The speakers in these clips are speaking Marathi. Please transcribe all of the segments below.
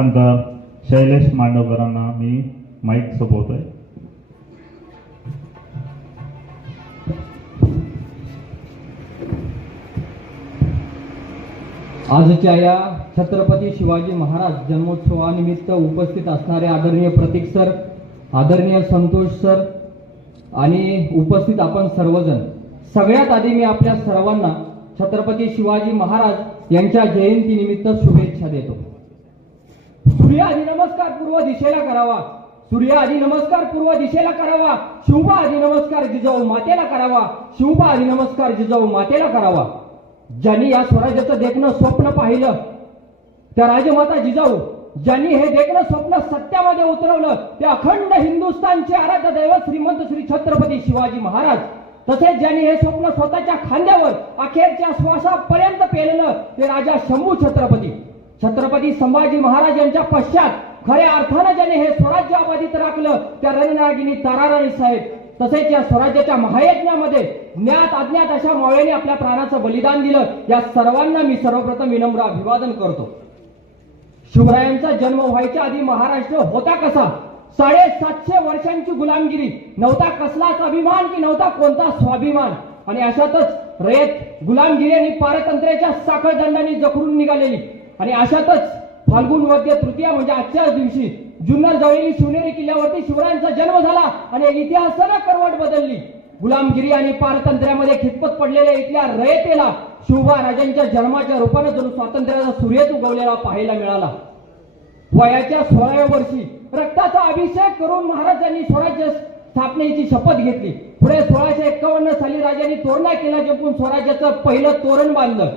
आमदार शैलेश मांडवकरांना मी माईक सोपवतोय. आजच्या या छत्रपती शिवाजी महाराज जन्मोत्सवानिमित्त उपस्थित असणारे आदरणीय प्रतीक सर, आदरणीय संतोष सर आणि उपस्थित आपण सर्वजण, सगळ्यात आधी मी आपल्या सर्वांना छत्रपती शिवाजी महाराज यांच्या जयंतीनिमित्त शुभेच्छा देतो. सूर्य आधी नमस्कार पूर्व दिशेला करावा, सूर्य आधी नमस्कार पूर्व दिशेला करावा, शिवबा आधी नमस्कार जिजाऊ मातेला करावा, शिवबा आधी नमस्कार जिजाऊ मातेला करावा. ज्यांनी या स्वराज्याचं देखणं स्वप्न पाहिलं त्या राजमाता जिजाऊ, ज्यांनी हे देखणं स्वप्न सत्यामध्ये उतरवलं ते अखंड हिंदुस्थानचे आराध्य दैवत श्रीमंत श्री छत्रपती शिवाजी महाराज, तसेच ज्यांनी हे स्वप्न स्वतःच्या खांद्यावर अखेरच्या श्वासापर्यंत पेललं ते राजा शंभू छत्रपती, छत्रपती संभाजी महाराज यांच्या पश्चात खऱ्या अर्थानं ज्यांनी हे स्वराज्य अबाधित राखलं त्या रणरागिणी ताराराणी साहेब, तसेच या स्वराज्याच्या महायज्ञामध्ये ज्ञात अज्ञात अशा मावळ्यांनी आपल्या प्राणाचं बलिदान दिलं. या सर्वांना मी सर्वप्रथम विनम्र अभिवादन करतो. शिवरायांचा जन्म व्हायच्या आधी महाराष्ट्र होता कसा? 750 वर्षांची गुलामगिरी, नव्हता कसलाच अभिमान की नव्हता कोणता स्वाभिमान. आणि अशातच रयत गुलामगिरी आणि पारतंत्र्याच्या साखळदंडाने जखडून निघालेली. आणि अशातच फाल्गुन वद्य तृतीया म्हणजे आजच्याच दिवशी जुन्नर जवळील शिवनेरी किल्ल्यावरती शिवरायांचा जन्म झाला आणि इतिहासाला करवट बदलली. गुलामगिरी आणि पारतंत्र्यामध्ये खितपत पडलेल्या इथल्या रयतेला शिवबा राजांच्या जन्माच्या रूपाने जणू स्वातंत्र्याचा सूर्यच उगवलेला पाहायला मिळाला. वयाच्या 16व्या वर्षी रक्ताचा अभिषेक करून महाराजांनी स्वराज्य स्थापनेची शपथ घेतली. पुढे 1651 साली राजांनी तोरणा किल्ला जिंकून स्वराज्याचं पहिलं तोरण बांधलं.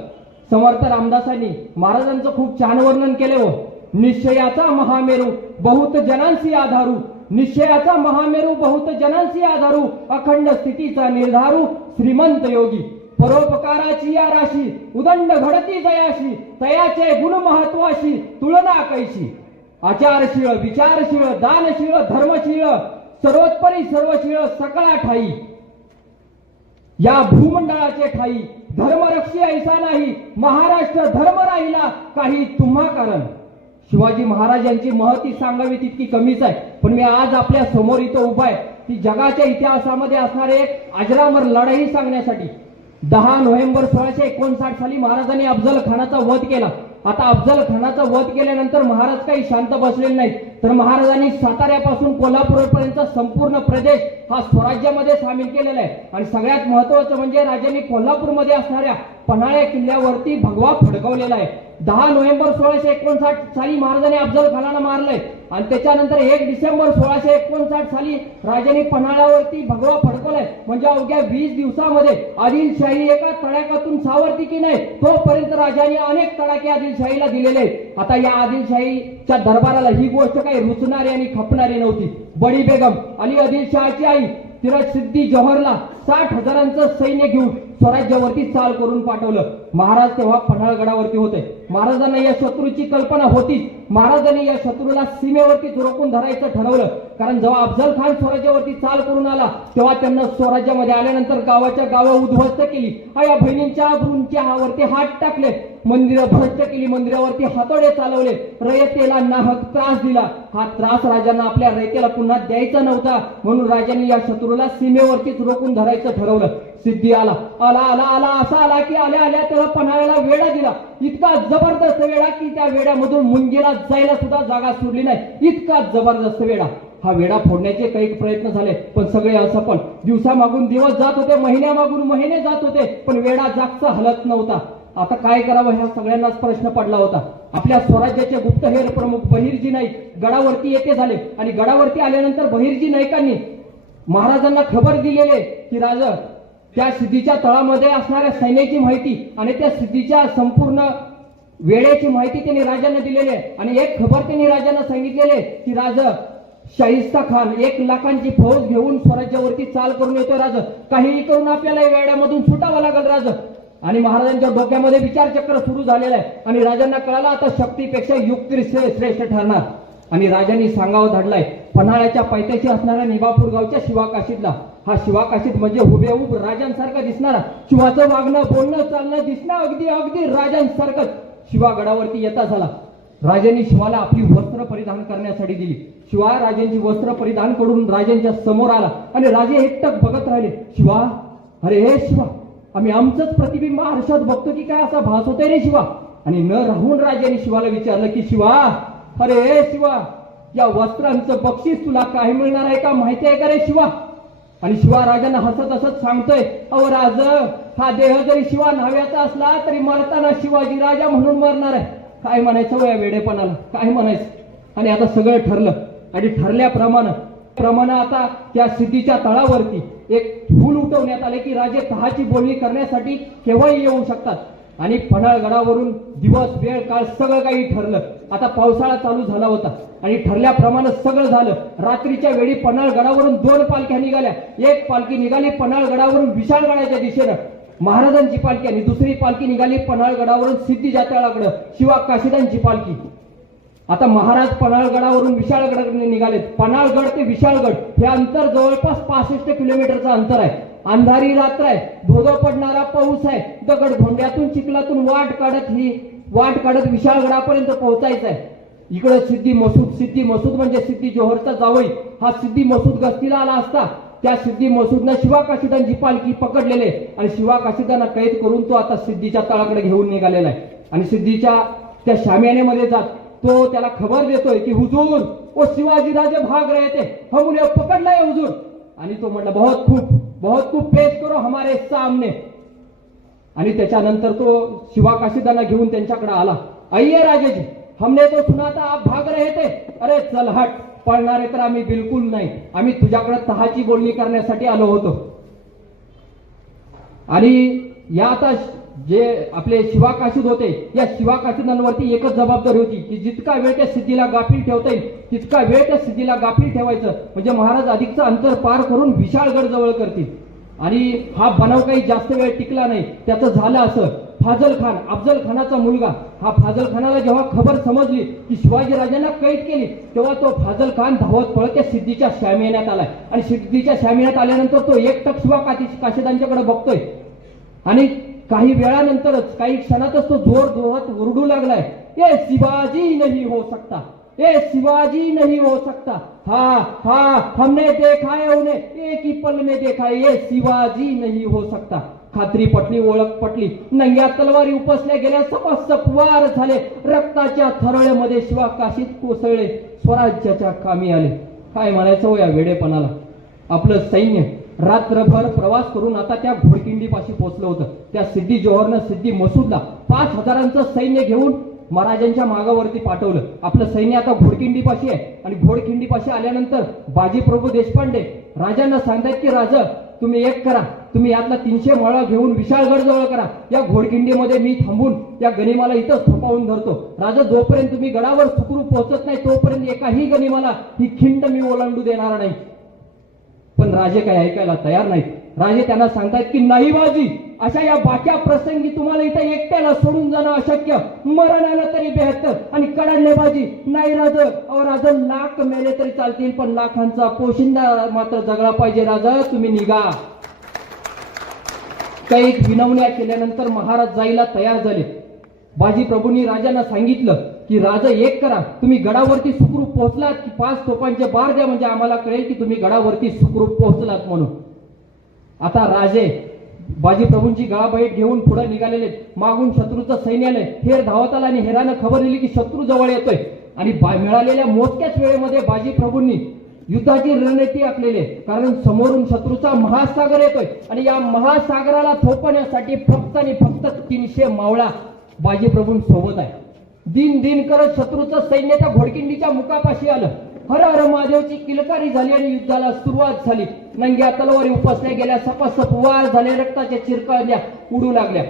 समर्थ रामदासांनी महाराजांचं खूप छान वर्णन केले हो. निश्चयाचा महामेरू बहुत जनांसी आधारू, निश्चयाचा महामेरू बहुत जनांसी आधारू, अखंड स्थितीचा निर्धारू श्रीमंत योगी, परोपकाराची या राशी उदंड घडती जयाशी, तयाचे गुण महत्वाशी तुलना कैशी, आचारशीळ विचारशीळ दानशीळ धर्मशीळ, सर्वोत्परी सर्वशीळ सकळा ठाई, या भूमंडळाचे ठाई, धर्मरक्षी ऐसा नाही महाराष्ट्र धर्म राहिला काही तुम्हा कारण. शिवाजी महाराज यांची महती सांगावी तितकी कमीच आहे, पण मी आज आपल्या समोर इथं उभा आहे ती जगाच्या इतिहासामध्ये असणारे एक अजरामर लढाई सांगण्यासाठी. 10 नोव्हेंबर 1659 साली महाराजांनी अफजल खानाचा वध केला. आता अफजल खानाचा वध केल्यानंतर महाराज काही शांत बसलेले नाहीत, तर महाराजांनी साताऱ्यापासून कोल्हापूरपर्यंत संपूर्ण प्रदेश हा स्वराज्यामध्ये सामील केलेला आहे. आणि सगळ्यात महत्वाचं म्हणजे राजांनी कोल्हापूरमध्ये असणाऱ्या पन्हाळ्या किल्ल्यावरती भगवा फडकवलेला आहे. 10 नोव्हेंबर 1659 साली महाराजांनी अफजल खानाला मारलंय आणि त्याच्यानंतर 1 डिसेंबर 1659 साली राजांनी पन्हाळ्यावरती भगवा फडकवलाय. म्हणजे अवघ्या 20 दिवसामध्ये आदिलशाही एका तडाख्यातून सावरती की नाही तोपर्यंत राजांनी अनेक तडाखे आदिलशाहीला दिलेले आहेत. आता या आदिलशाहीच्या दरबाराला ही गोष्ट काही रुचणारी आणि खपणारी नव्हती. बडी बेगम अली आदिलशाहची आई तिला सिद्धी जौहरला 60,000चं सैन्य घेऊन स्वराज्यावरती चाल करून पाठवलं. महाराज तेव्हा पन्हाळगडावरती होते. महाराजांना या शत्रूची कल्पना होती. महाराजांनी या शत्रूला सीमेवरती रोखून धरायचं ठरवलं. कारण जेव्हा अफजल खान स्वराज्यावरती चाल करून आला तेव्हा त्यांना स्वराज्यामध्ये आल्यानंतर गावाच्या गावं उद्ध्वस्त केली, या बहिणींच्या अब्रूंच्या वरती हात टाकले, मंदिरं भ्रष्ट केली, मंदिरावरती हातोडे चालवले, रयतेला नाहक त्रास दिला. हा त्रास राजांना आपल्या रयतेला पुन्हा द्यायचा नव्हता, म्हणून राजांनी या शत्रूला सीमेवरतीच रोखून धरायचं ठरवलं. सिद्धी आला आला आला आला असा आला की आल्या आल्या त्याला पन्हाळ्याला वेढा दिला. इतका जबरदस्त वेढा की त्या वेड्यामधून मुंगीला जायला सुद्धा जागा सोडली नाही. इतका जबरदस्त वेढा. हा वेढा फोडण्याचे काही प्रयत्न झाले पण सगळे असफल. दिवसामागून दिवस जात होते, महिन्यामागून महिने जात होते, पण वेढा जागचा हलत नव्हता. आता काय करावं ह्या सगळ्यांनाच प्रश्न पडला होता. आपल्या स्वराज्याचे गुप्तहेर प्रमुख बहिर्जी नाईक गडावरती येते झाले आणि गडावरती आल्यानंतर बहिर्जी नाईकांनी महाराजांना खबर दिलेले की राजा त्या सिद्धीच्या तळामध्ये असणाऱ्या सैन्याची माहिती आणि त्या सिद्धीच्या संपूर्ण वेळेची माहिती त्यांनी राजांना दिलेली आहे. आणि एक खबर त्यांनी राजांना सांगितलेले की राजा शाहिस्ता खान 1 लाखांची फौज घेऊन स्वराज्यावरती चाल करून येतोय. राजा काहीही करून आपल्याला या वेड्यामधून सुटावं लागेल राजा. आणि महाराजांच्या डोक्यामध्ये विचारचक्र सुरू झालेलं आहे आणि राजांना कळालं आता शक्तीपेक्षा युक्ती श्रेष्ठ ठरणार. आणि राजांनी सांगावं धाडलाय पन्हाळ्याच्या पायथ्याशी असणाऱ्या निबापूर गावच्या शिवाकाशीतला. हा शिवाकाशीत म्हणजे हुबेहूब राजांसारखा दिसणारा, शिवाचं वागणं बोलणं चालणं दिसणं अगदी अगदी राजांसारखंच शिवा गडावरती येता झाला. राजांनी शिवाला आपली वस्त्र परिधान करण्यासाठी दिली. शिवा राजांची वस्त्र परिधान करून राजांच्या समोर आला आणि राजे एकटक बघत राहिले. शिवा, अरे हे शिवा, आम्ही आमचंच प्रतिबिंब आरशात बघतो की काय असा भास होतोय रे शिवा. आणि न राहून राजांनी शिवाला विचारलं की शिवा, अरे हे शिवा, या वस्त्रांचं बक्षीस तुला काय मिळणार आहे का माहिती आहे का रे शिवा. आणि शिवा राजांना हसत हसत सांगतोय, अहो राज, हा देह जरी शिवा न्हाव्याचा असला तरी मरताना शिवाजी राजा म्हणून मरणार आहे. काय म्हणायचं या वेडेपणाला, काय म्हणायचं. आणि आता सगळं ठरलं आणि ठरल्याप्रमाणे आता त्या सिद्धीच्या तळावरती एक फूल उठवण्यात आले की राजे तहाची बोलणी करण्यासाठी केव्हाही येऊ शकतात. आणि पन्हाळगडावरून दिवस वेळ काळ सगळं काही ठरलं. आता पावसाळा चालू झाला होता आणि ठरल्याप्रमाणे सगळं झालं. रात्रीच्या वेळी पन्हाळगडावरून 2 पालख्या निघाल्या. एक पालखी निघाली पन्हाळगडावरून विशाळगडाच्या दिशेनं महाराजांची पालखी आणि दुसरी पालखी निघाली पन्हाळगडावरून सिद्धीच्या तळाकडे शिवा काशीदांची पालखी. आता महाराज पन्हाळगडावरून विशाळगडाकडे निघालेत. पन्हाळगड ते विशाळगड हे अंतर जवळपास 65 किलोमीटरचं अंतर आहे. अंधारी रात्र आहे, धोधो पडणारा पाऊस आहे, दगड धोंड्यातून चिखलातून वाट काढत विशाळगडापर्यंत पोहोचायचं आहे. इकडे सिद्धी मसूद म्हणजे सिद्धी जोहरचा जावई हा सिद्धी मसूद गस्तीला आला असता त्या सिद्धी मसूदनं शिवा काशीदांची पालखी पकडलेले आणि शिवा काशीदांना कैद करून तो आता सिद्धीच्या तळाकडे घेऊन निघालेला आहे. आणि सिद्धीच्या त्या शामियानेमध्ये जात तो त्याला खबर देतोय की हुजूर, ओ शिवाजी राजे भाग रहे थे, हम उन्हें पकड़ लाए हुजूर. आणि तो म्हणला बहुत खूप पेश करो हमारे सामने. आणि त्याच्यानंतर तो शिवा काशीदांना घेऊन त्यांच्याकडे आला. आइये राजेजी, हमने तो सुना था आप भाग रहे थे. अरे चल हट, पळणारे तर आम्ही बिलकुल नाही, आम्ही तुझ्याकडे तहाची बोलणी करण्यासाठी आलो होतो. आणि या आता जे आपले शिवा काशीद होते, या शिवा काशीदांवरती एकच जबाबदारी होती की जितका वेळ त्या सिद्धीला गाफील ठेवता येईल तितका वेळ त्या सिद्धीला गाफील ठेवायचं, म्हणजे महाराज अधिकचं अंतर पार करून विशाळगड जवळ करतील. आणि हा बनाव काही जास्त वेळ टिकला नाही. त्याचं झालं असं, फाजल खान, अफजल खानाचा मुलगा, हा फाजल खानाला जेव्हा खबर समजली की शिवाजी राजांना कैद केली तेव्हा तो फाजल खान धावत पळत त्या सिद्धीच्या शामियान्यात आलाय. आणि सिद्धीच्या शामियान्यात आल्यानंतर तो एकटक शिवा काशीदांच्याकडे बघतोय आणि काही वेळानंतरच, काही क्षणातच तो जोरात ओरडू लागलाय, ये शिवाजी नहीं हो सकता, ये शिवाजी नहीं हो सकता. हा हमने देखा है उन्हें, एक ही पल में देखा है, ये शिवाजी नहीं हो सकता. खात्री पटली, ओळख पटली. नंग्या तलवारी उपसल्या गेल्या, सपासप वार झाले, रक्ताच्या थरळ्यामध्ये शिवा काशीत कोसळले, स्वराज्याच्या कामी आले. काय म्हणायचं या वेडेपणाला. आपलं सैन्य रात्रभर प्रवास करून आता त्या घोडकिंडीपाशी पोहोचलं होतं. त्या सिद्धी जोहरनं सिद्धी मसूदला 5000 सैन्य घेऊन महाराजांच्या मागावरती पाठवलं. आपलं सैन्य आता घोडकिंडीपाशी आहे. आणि घोडकिंडीपाशी आल्यानंतर बाजी प्रभू देशपांडे राजांना सांगतायत की राजा, तुम्ही एक करा, तुम्ही यातला 300 मळा घेऊन विशाळगड जवळ करा. या घोडकिंडीमध्ये मी थांबून या गनिमाला इथं थोपावून धरतो. राजा, जोपर्यंत तुम्ही गडावर सुखरूप पोहोचत नाही तोपर्यंत एकाही गनिमाला ही खिंड मी ओलांडू देणार नाही. पण राजे काय ऐकायला तयार नाहीत. राजे त्यांना सांगतायत की नाही बाजी, अशा या बाक्या प्रसंगी तुम्हाला इथं एकट्याला सोडून जाणं अशक्य, मरण आलं तरी बेहत्तर. आणि कडाडले बाजी, नाही राजा, अहो राजा, लाख मेले तरी चालतील पण लाखांचा पोशिंदा मात्र जगला पाहिजे. राजा तुम्ही निघा. काही विनवण्या केल्यानंतर महाराज जायला तयार झाले. बाजी प्रभूंनी राजांना सांगितलं की राजा एक करा, तुम्ही गडावरती सुखरूप पोहोचलात की 5 तोफांचे बार द्या, म्हणजे आम्हाला कळेल की तुम्ही गडावरती सुखरूप पोहोचलात म्हणून. आता राजे बाजी प्रभूंची गळाबैठ घेऊन पुढे निघालेले. मागून शत्रूचं सैन्य आलंय. हेर धावत आला आणि हेरानं खबर दिली की शत्रू जवळ येतोय. आणि मिळालेल्या मोजक्याच वेळेमध्ये बाजी प्रभूंनी युद्धाची रणनीती आखलेली आहे. कारण समोरून शत्रूचा महासागर येतोय आणि या महासागराला थोपण्यासाठी फक्त आणि फक्त 300 मावळा बाजी प्रभूंसोबत आहे. दिन करत शत्रूचं सैन्य त्या घोडकिंडीच्या मुखापाशी आलं. हर हर महादेवची किलकारी झाली आणि युद्धाला सुरुवात झाली. नंग्या तलवारी उपसल्या गेल्या, सपासप वार झाले, रक्ताच्या चिरकाळ्या उडू लागल्या.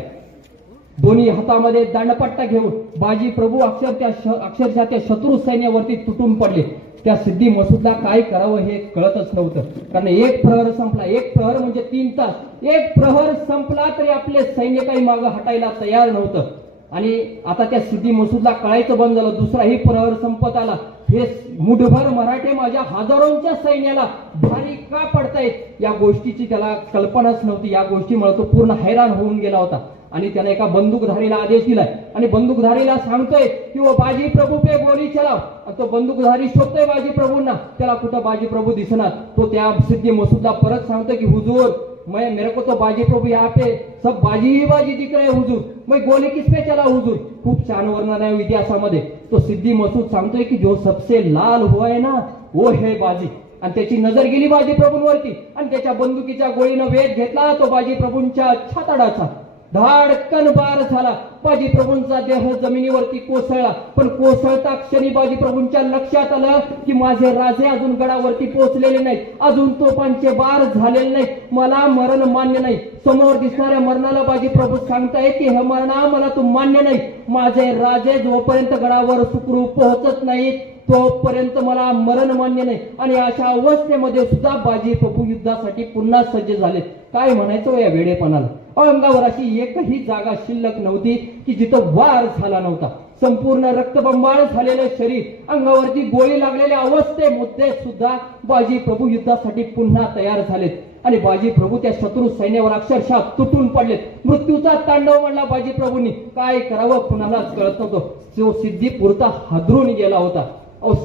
दोन्ही हातामध्ये दांडपट्टा घेऊन बाजी प्रभू अक्षरशः त्या शत्रू सैन्यावरती तुटून पडले. त्या सिद्धी मसूदला काय करावं हे कळतच नव्हतं. कारण एक प्रहर संपला, एक प्रहर म्हणजे 3 तास, एक प्रहर संपला तरी आपले सैन्य काही मागं हटायला तयार नव्हतं. आणि आता त्या सिद्धी मसूदला कळायचं बंद झालं. दुसराही प्रहर संपत आला. हे मुठभर मराठे माझ्या हजारोंच्या सैन्याला भारी का पडतायत या गोष्टीची त्याला कल्पनाच नव्हती. या गोष्टीमुळे तो पूर्ण हैराण होऊन गेला होता. आणि त्याने एका बंदूकधारीला आदेश दिलाय आणि बंदूकधारीला सांगतोय की वो बाजी प्रभू पे गोली चलाव. आणि तो बंदूकधारी शोधतोय बाजी प्रभूंना, त्याला कुठं बाजी प्रभू दिसणार. तो त्या सिद्धी मसूदला परत सांगतोय की हुजूर मेरे को तो बाजी प्रभू यहाँ पे सब बाजी ही बाजी दिख रहे हुजूर, मैं गोली किस पे चला हुजूर. खूप छान वर्णन आहे इतिहासामध्ये. तो सिद्धी मसूद सांगतोय की जो सबसे लाल हुआ है ना वो है बाजी. आणि त्याची नजर गेली बाजी प्रभूंवरती आणि त्याच्या बंदुकीच्या गोळीनं वेध घेतला तो बाजी प्रभूंच्या छाताडाचा. धाडकन बार झाला. बाजी प्रभूंचा देह जमिनीवरती कोसळला. पण कोसळता क्षणी बाजी प्रभूंच्या लक्षात आलं की माझे राजे अजून गडावरती पोहोचलेले नाहीत, अजून तोफांचे बार झालेले नाहीत, मला मरण मान्य नाही. समोर दिसणाऱ्या मरणाला बाजी प्रभू सांगतायत की हे मरणा मला तू मान्य नाही. माझे राजे जोपर्यंत गडावर सुखरूप पोहोचत नाहीत तोपर्यंत मला मरण मान्य नाही. आणि अशा अवस्थेमध्ये सुद्धा बाजी प्रभू युद्धासाठी पुन्हा सज्ज झाले. काय म्हणायचं या वेडेपणाला. अंगावर अशी एकही जागा शिल्लक नव्हती की जिथं वार झाला नव्हता. संपूर्ण रक्तबंबाळ झालेलं शरीर, अंगावरती गोळी लागलेल्या अवस्थेमध्ये सुद्धा बाजी प्रभू युद्धासाठी पुन्हा तयार झालेत. आणि बाजी प्रभू त्या शत्रू सैन्यावर अक्षरशः तुटून पडलेत. मृत्यूचा तांडव म्हणला बाजी प्रभूंनी. काय करावं कुणालाच कळत नव्हतं. तो सिद्धी पुरता हादरून गेला होता.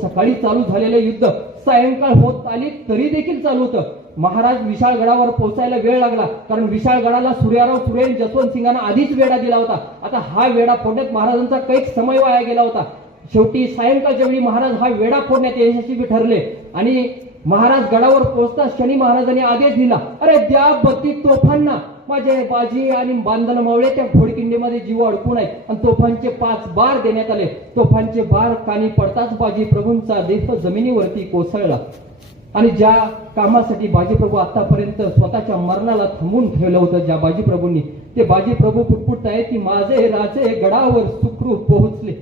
सकाळी चालू झालेलं युद्ध सायंकाळ होत आली तरी देखील चालू होतं. महाराज विशाळगडावर पोहोचायला वेळ लागला, कारण विशाळगडाला सूर्याराव सुरेन जसवंत सिंगांना आधीच वेढा दिला होता. आता हा वेढा फोडण्यात महाराजांचा काही समय वाया गेला होता. शेवटी सायंकाळच्या वेळी महाराज हा वेढा फोडण्यात यशस्वी ठरले आणि महाराज गडावर पोहोचताच क्षणी महाराजांनी आदेश दिला, अरे द्या बत्ती तोफांना. माझे बाजी आणि बांधण मावळे त्या घोडकिंडीमध्ये जीव अडकून आहे. आणि तोफांचे 5 बार देण्यात आले. तोफांचे बार कानी पडताच बाजी प्रभूंचा देह जमिनीवरती कोसळला. आणि ज्या कामासाठी बाजी प्रभू आतापर्यंत स्वतःच्या मरणाला थांबून ठेवलं होतं ज्या बाजी प्रभूंनी, ते बाजी प्रभू पुटपुटत आहेत की माझे राजे गडावर सुखरूप पोहोचले.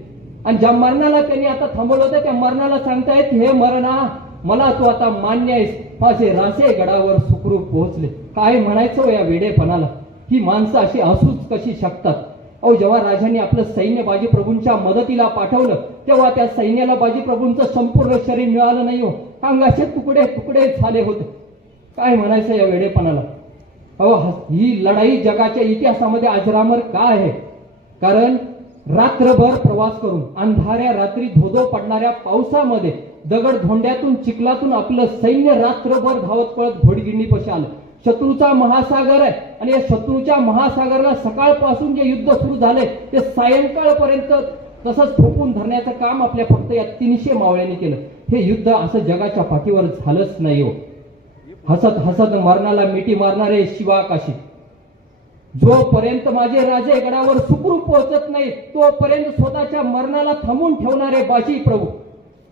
आणि ज्या मरणाला त्यांनी आता थांबवलं होतं त्या मरणाला सांगतायत हे मरणा मला तू आता मान्य आहेस, माझे राजे गडावर सुखरूप पोहोचले. काय म्हणायचं या वेडेपणाला. ही माणसं अशी असूच कशी शकतात. जेव्हा राजांनी आपलं सैन्य बाजी प्रभूंच्या मदतीला पाठवलं तेव्हा त्या सैन्याला बाजी प्रभूंचं संपूर्ण शरीर मिळालं नाही हो, अंगाचे तुकडे तुकडे झाले होते. काय म्हणायचं या वेडेपणाला. ही लढाई जगाच्या इतिहासामध्ये अजरामर का आहे. कारण रात्रभर प्रवास करून अंधाऱ्या रात्री धोधो पडणाऱ्या पावसामध्ये दगड धोंड्यातून चिखलातून आपलं सैन्य रात्रभर धावत पळत घोडगिंडीपाशी आलं. शत्रूचा महासागर आहे आणि या शत्रूच्या महासागराला सकाळपासून जे युद्ध सुरू झाले ते सायंकाळपर्यंत तसंच थोपून धरण्याचं काम आपल्या फक्त या 300 मावळ्यांनी केलं. हे युद्ध असं जगाच्या पाठीवर झालंच नाही हो. हसत हसत मरणाला मिठी मारणारे शिवाकाशी. जोपर्यंत माझे राजे गडावर सुखरूप पोहोचत नाही तोपर्यंत स्वतःच्या मरणाला थांबून ठेवणारे बाजी प्रभू.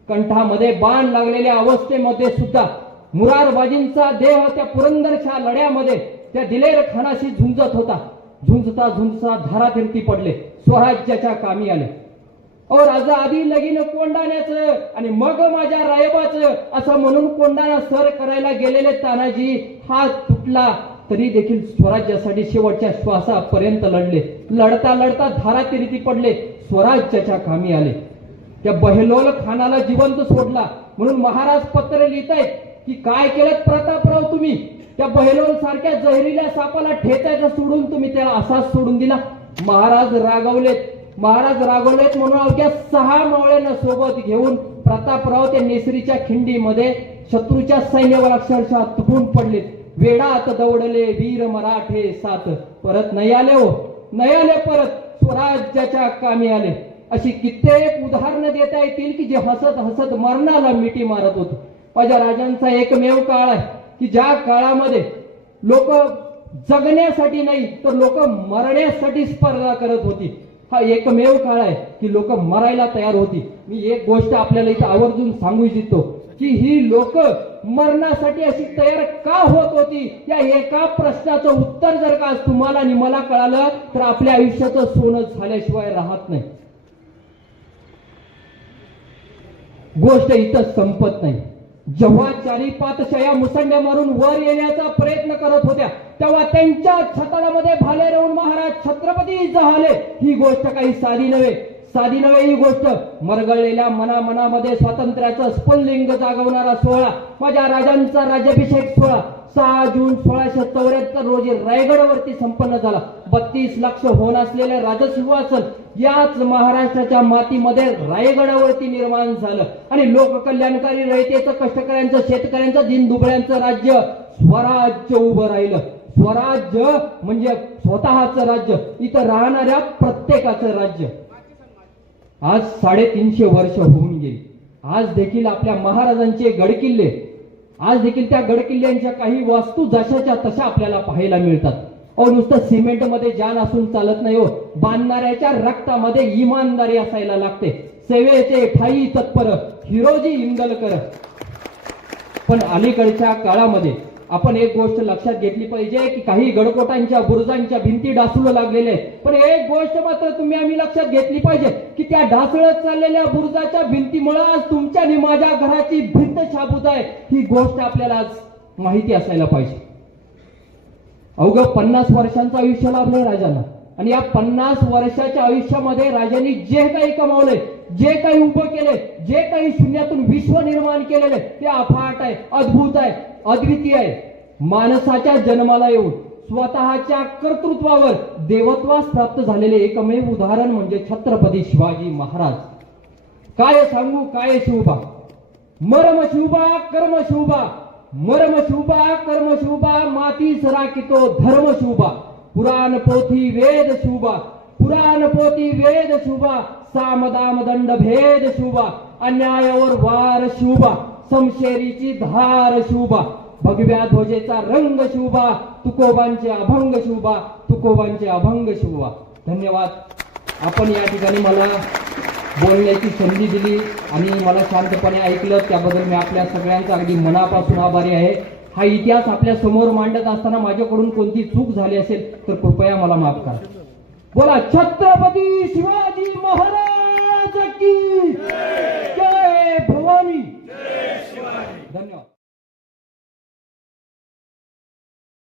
कंठामध्ये बाण लागलेल्या अवस्थेमध्ये सुद्धा मुरारबाजींचा देह त्या पुरंदरच्या लढ्यामध्ये त्या दिलेर खानाशी झुंजत होता. झुंजता झुंजता धारातीर्थी पडले, स्वराज्याच्या कामी आले. राजा आधी लगीन कोंडाण्याचं आणि मग माझ्या रायबाचं असं म्हणून कोंडाणा सर करायला गेलेले तानाजी हात तुटला तरी देखील स्वराज्यासाठी शेवटच्या श्वासापर्यंत लढले. लढता लढता धारातीर्थी पडले, स्वराज्याच्या कामी आले. त्या बहलोल खानाला जिवंत सोडला म्हणून महाराज पत्र लिहितायत की काय केलं प्रतापराव तुम्ही. त्या बहलोल सारख्या जहरील्या सापाला ठेचायचं सोडून तुम्ही त्याला असाच सोडून दिला. महाराज रागवलेत म्हणून अवघ्या 6 मावळ्यांना सोबत घेऊन प्रतापराव त्या नेसरीच्या खिंडीमध्ये शत्रूच्या सैन्यावर अक्षरशः तुटून पडले. वेडात दौडले वीर मराठे सात, परत नाही आले हो, नाही आले परत, स्वराज्याच्या कामी आले. अशी कित्येक उदाहरणं देता येतील की जे हसत हसत मरणाला मिठी मारत होते. माझ्या राजांचा एकमेव काळ आहे की ज्या काळामध्ये लोक जगण्यासाठी नाही तर लोक मरण्यासाठी स्पर्धा करत होती. हा एकमेव काळ आहे की लोक मरायला तयार होती. मी एक गोष्ट आपल्याला इथं आवर्जून सांगू इच्छितो की ही लोक मरणासाठी अशी तयार का होत होती. या एका प्रश्नाचं उत्तर जर का तुम्हाला आणि मला कळालं तर आपल्या आयुष्याचं सोनं झाल्याशिवाय राहत नाही. गोष्ट इथं संपत नाही. जेव्हा 4 पातशाया मुसंड्या मारून वर येण्याचा प्रयत्न करत होत्या तेव्हा त्यांच्या छताडामध्ये भाले राहून महाराज छत्रपती झाले. ही गोष्ट काही साधी नव्हे. साधी नव्हे ही गोष्ट, मरगळलेल्या मनामध्ये स्वातंत्र्याचं स्फुल्लिंग जागवणारा सोहळा, माझ्या राजांचा राज्याभिषेक सोहळा 6 जून 1674 रोजी रायगडवरती संपन्न झाला. 32 लाख होऊन असलेले राजसिंहासन याच महाराष्ट्राच्या मातीमध्ये रायगडावरती निर्माण झालं आणि लोककल्याणकारी रयतेचं, कष्टकऱ्यांचं, शेतकऱ्यांचं, दीनदुबळ्यांचं राज्य स्वराज्य उभं राहिलं. स्वराज्य म्हणजे स्वतःचं राज्य, इथं राहणाऱ्या प्रत्येकाचं राज्य. आज 350 वर्ष होऊन गेली. आज देखील आपल्या महाराजांचे गडकिल्ले, आज देखील त्या गडकिल्ल्यांच्या काही वास्तू जशाच्या तशा आपल्याला पाहायला मिळतात. अहो, नुसतं सिमेंटमध्ये जान असून चालत नाही हो, बांधणाऱ्याच्या रक्तामध्ये इमानदारी असायला लागते. सेवेचे ठाई तत्पर हिरोजी इंदलकर. पण अलीकडच्या काळामध्ये आपण एक गोष्ट लक्षात घेतली पाहिजे की काही गडकोटांच्या, बुरुजांच्या भिंती डासू लागलेल्या आहेत. पण एक गोष्ट मात्र आम्ही लक्षात घेतली पाहिजे की त्या ढासळत चाललेल्या बुरुजाच्या भिंतीमुळे आज तुमच्या आणि माझ्या घराची भिंत शाबूत आहे, ही गोष्ट आपल्याला आज माहिती असायला पाहिजे. अवघं 50 वर्षांचं आयुष्य लाभलंय राजांना आणि या 50 वर्षाच्या आयुष्यामध्ये राजांनी जे काही कमावलंय, जे काही उभं केलंय, जे काही शून्यातून विश्व निर्माण केलेलं आहे ते अफाट आहे, अद्भुत आहे, अद्वितीय आहे. माणसाच्या जन्माला येऊन स्वतःच्या कर्तृत्वावर देवत्वास प्राप्त झालेले एकमेव उदाहरण म्हणजे छत्रपती शिवाजी महाराज. काय सांगू, काय शिवबा, मरम शिवबा, कर्म शिवबा, मरम शिवबा, कर्म शिवबा, माती सराकितो धर्म शिवबा, पुराण पोथी वेद शिवबा, पुराण पोथी वेद शिवबा, सामदाम दंड भेद शिवबा, अन्यायावर वार शिवबा, समशेरीची धार शिवबा, भगव्या ध्वजेचा रंग शिवबा, तुकोबांचे अभंग शिवबा, तुकोबांचे अभंग शिवबा. धन्यवाद. आपण या ठिकाणी मला बोलण्याची संधी दिली आणि मला शांतपणे ऐकलं, त्याबद्दल मी आपल्या सगळ्यांचा अगदी मनापासून आभारी आहे. हा इतिहास आपल्या समोर मांडत असताना माझ्याकडून कोणती चूक झाली असेल तर कृपया मला माफ करा. बोला छत्रपती शिवाजी महाराज की जय.